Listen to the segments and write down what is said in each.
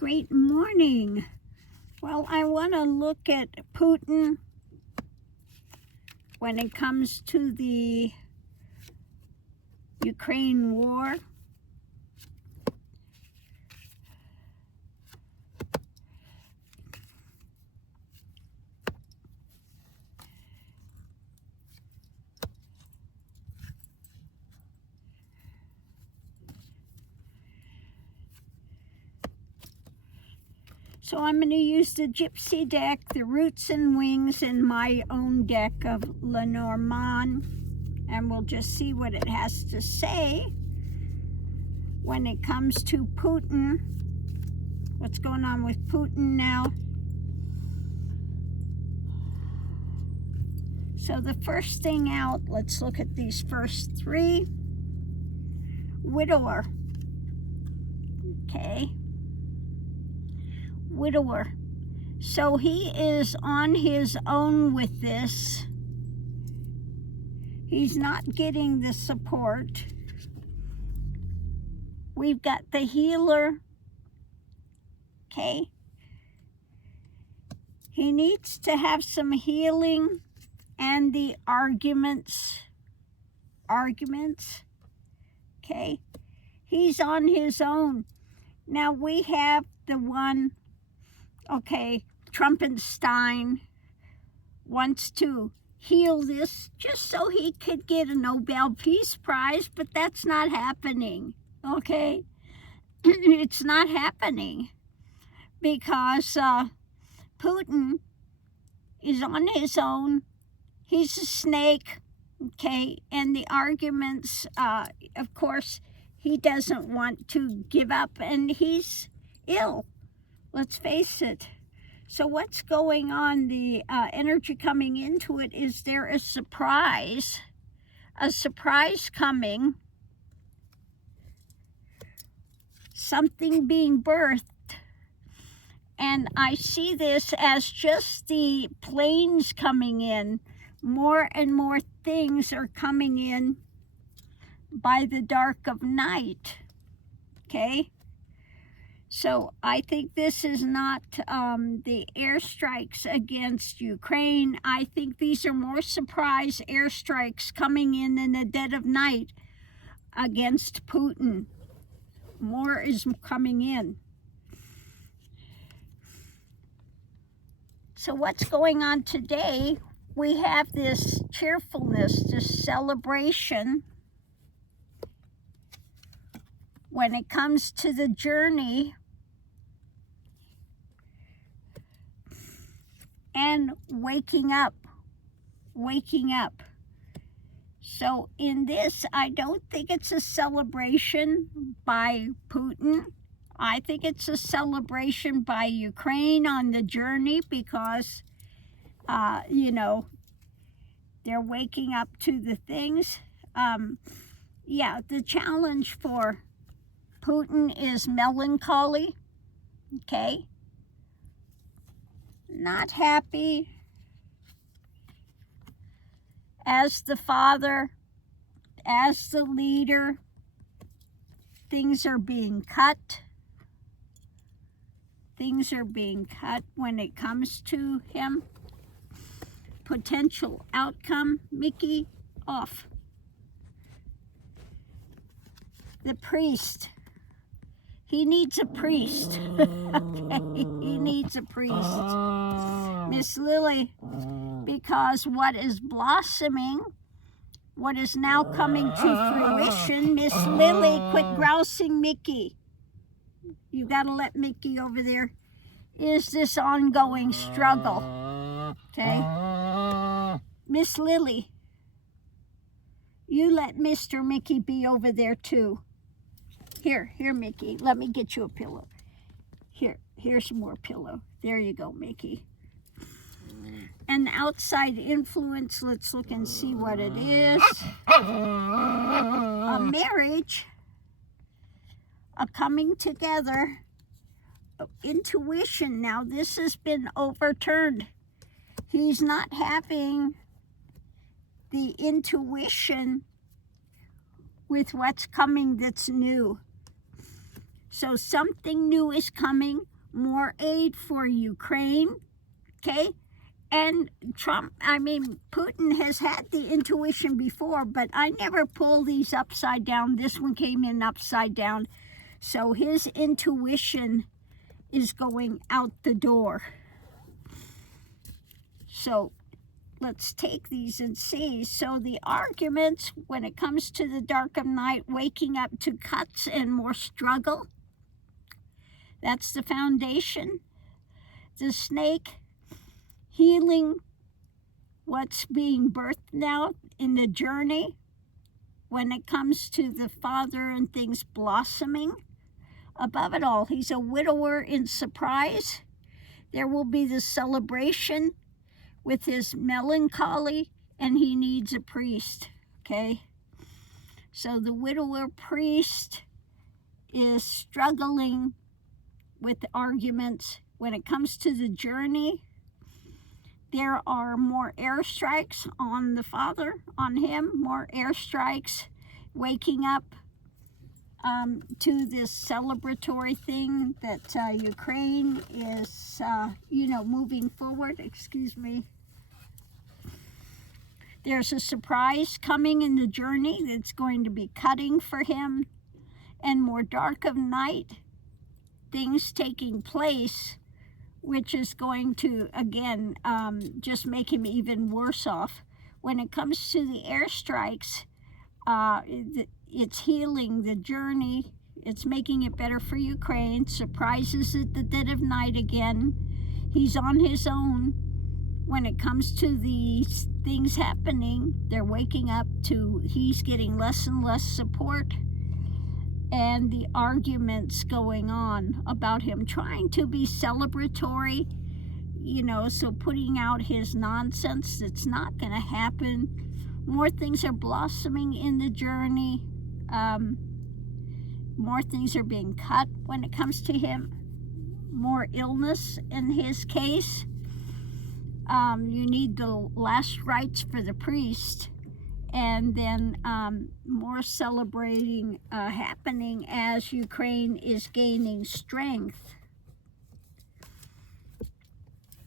Great morning. Well, I want to look at Putin when it comes to the Ukraine war. So I'm going to use the Gypsy deck, the Roots and Wings, and my own deck of Lenormand. And we'll just see what it has to say when it comes to Putin. What's going on with Putin now? So the first thing out, let's look at these first three. Widower. Okay. Widower. So he is on his own with this. He's not getting the support. We've got the healer. Okay. He needs to have some healing and the arguments. Okay. He's on his own. Now we have the one, okay, Trumpenstein wants to heal this just so he could get a Nobel Peace Prize, but that's not happening, okay? It's not happening because Putin is on his own. He's a snake, okay? And the arguments, of course, he doesn't want to give up, and he's ill. Let's face it. So what's going on? The energy coming into it, is there a surprise coming, something being birthed. And I see this as just the planes coming in. More and more things are coming in by the dark of night, okay? So I think this is not the airstrikes against Ukraine. I think these are more surprise airstrikes coming in the dead of night against Putin. More is coming in. So what's going on today? We have this cheerfulness, this celebration. When it comes to the journey and waking up. So in this, I don't think it's a celebration by Putin. I think it's a celebration by Ukraine on the journey because, you know, they're waking up to the things. Yeah, the challenge for Putin is melancholy, okay? Not happy. As the father, as the leader, things are being cut. Things are being cut when it comes to him. Potential outcome, Mickey, off. The priest. He needs a priest. Okay, he needs a priest. Miss Lily, because what is blossoming, what is now coming to fruition, Miss Lily, quit grousing Mickey. You got to let Mickey over there. Is this ongoing struggle? Okay? Miss Lily, you let Mr. Mickey be over there too. Here, Mickey, let me get you a pillow. Here's some more pillow. There you go, Mickey. An outside influence, let's look and see what it is. A marriage, a coming together, intuition. Now this has been overturned. He's not having the intuition with what's coming that's new. So something new is coming. more aid for Ukraine, okay? And Putin has had the intuition before, but I never pull these upside down. This one came in upside down. So his intuition is going out the door. So let's take these and see. So the arguments when it comes to the dark of night, waking up to cuts and more struggle, that's the foundation. The snake, healing what's being birthed now in the journey when it comes to the Father and things blossoming. Above it all, he's a widower in surprise. There will be the celebration with his melancholy, and he needs a priest, okay? So the widower priest is struggling with arguments. When it comes to the journey, there are more airstrikes on the Father, on him, more airstrikes, waking up to this celebratory thing that Ukraine is, moving forward. Excuse me. There's a surprise coming in the journey that's going to be cutting for him, and more dark of night, things taking place, which is going to, again, just make him even worse off. When it comes to the airstrikes, it's healing the journey. It's making it better for Ukraine. Surprises at the dead of night again. He's on his own. When it comes to these things happening, they're waking up to, he's getting less and less support. And the arguments going on about him trying to be celebratory, so putting out his nonsense that's not going to happen. More things are blossoming in the journey. More things are being cut when it comes to him. More illness in his case. You need the last rites for the priest. And then more celebrating happening as Ukraine is gaining strength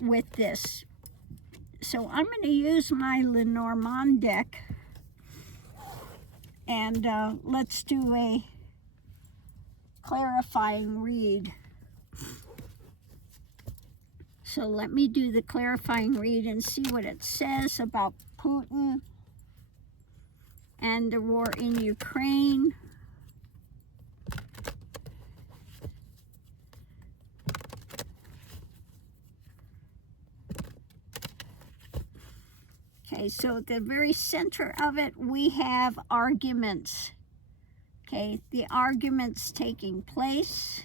with this. So I'm going to use my Lenormand deck, and let's do a clarifying read. So let me do the clarifying read and see what it says about Putin and the war in Ukraine. Okay, so at the very center of it, we have arguments. Okay, the arguments taking place.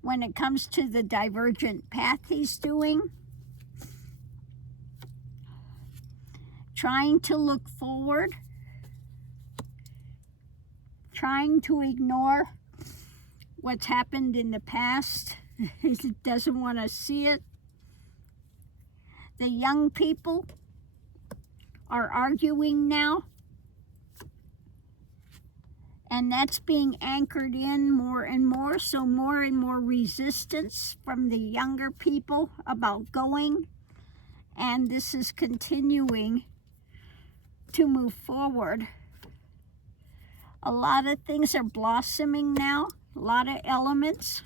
When it comes to the divergent path he's doing, trying to look forward, trying to ignore what's happened in the past. He doesn't want to see it. The young people are arguing now, and that's being anchored in more and more, so more and more resistance from the younger people about going, and this is continuing to move forward. A lot of things are blossoming now, a lot of elements.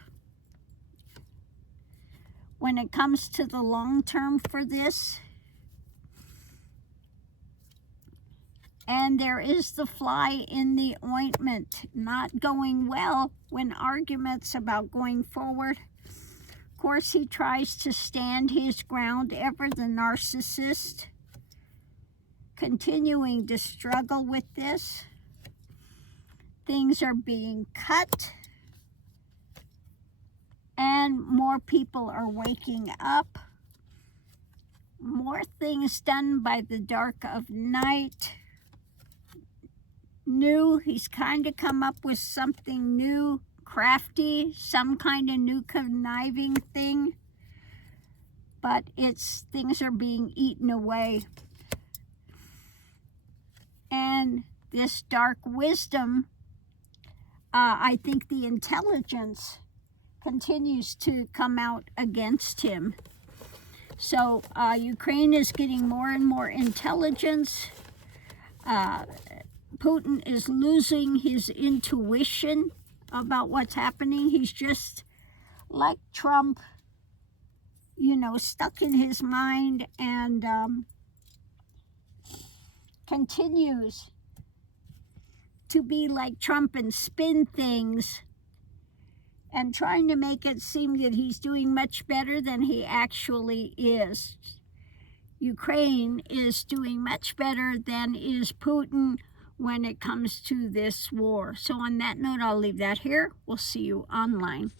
When it comes to the long term for this, and there is the fly in the ointment, not going well when arguments about going forward. Of course, he tries to stand his ground ever, the narcissist, continuing to struggle with this. Things are being cut, and more people are waking up. More things done by the dark of night. New, he's kind of come up with something new, crafty, some kind of new conniving thing. But things are being eaten away. And this dark wisdom I think the intelligence continues to come out against him. So Ukraine is getting more and more intelligence. Putin is losing his intuition about what's happening. He's just like Trump, you know, stuck in his mind, and continues to be like Trump and spin things and trying to make it seem that he's doing much better than he actually is. Ukraine is doing much better than is Putin when it comes to this war. So on that note, I'll leave that here. We'll see you online.